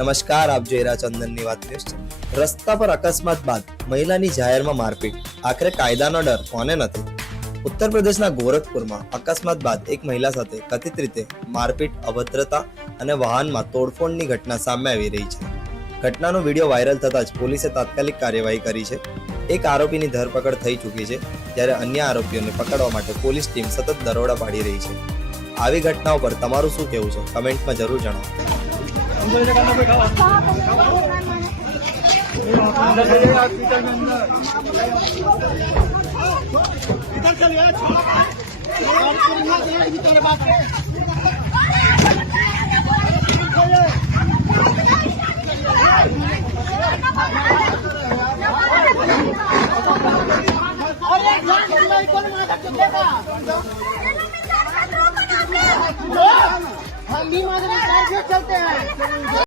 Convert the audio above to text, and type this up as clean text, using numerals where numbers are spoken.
નમસ્કાર, આપ જોઈ રહ્યા ચંદનની વાત ન્યૂઝ. રસ્તા પર અકસ્માત બાદ મહિલાની જાહેરમાં મારપીટ, આખરે કાયદાનો ડર કોને નથી? ઉત્તર પ્રદેશના ગોરખપુરમાં અકસ્માત બાદ એક મહિલા સાથે કથિત રીતે મારપીટ, અભદ્રતા અને વાહનમાં તોડફોડની ઘટના સામે આવી રહી છે. ઘટનાનો વિડીયો વાયરલ થતાં જ પોલીસે તાત્કાલિક કાર્યવાહી કરી છે. એક આરોપીની ધરપકડ થઈ ચૂકી છે, જ્યારે અન્ય આરોપીઓને પકડવા માટે પોલીસ ટીમ સતત દરોડા પાડી રહી છે. આવી ઘટનાઓ પર તમારું શું કહેવું છે? કમેન્ટમાં જરૂર જણાવો. हम भी चलते हैं।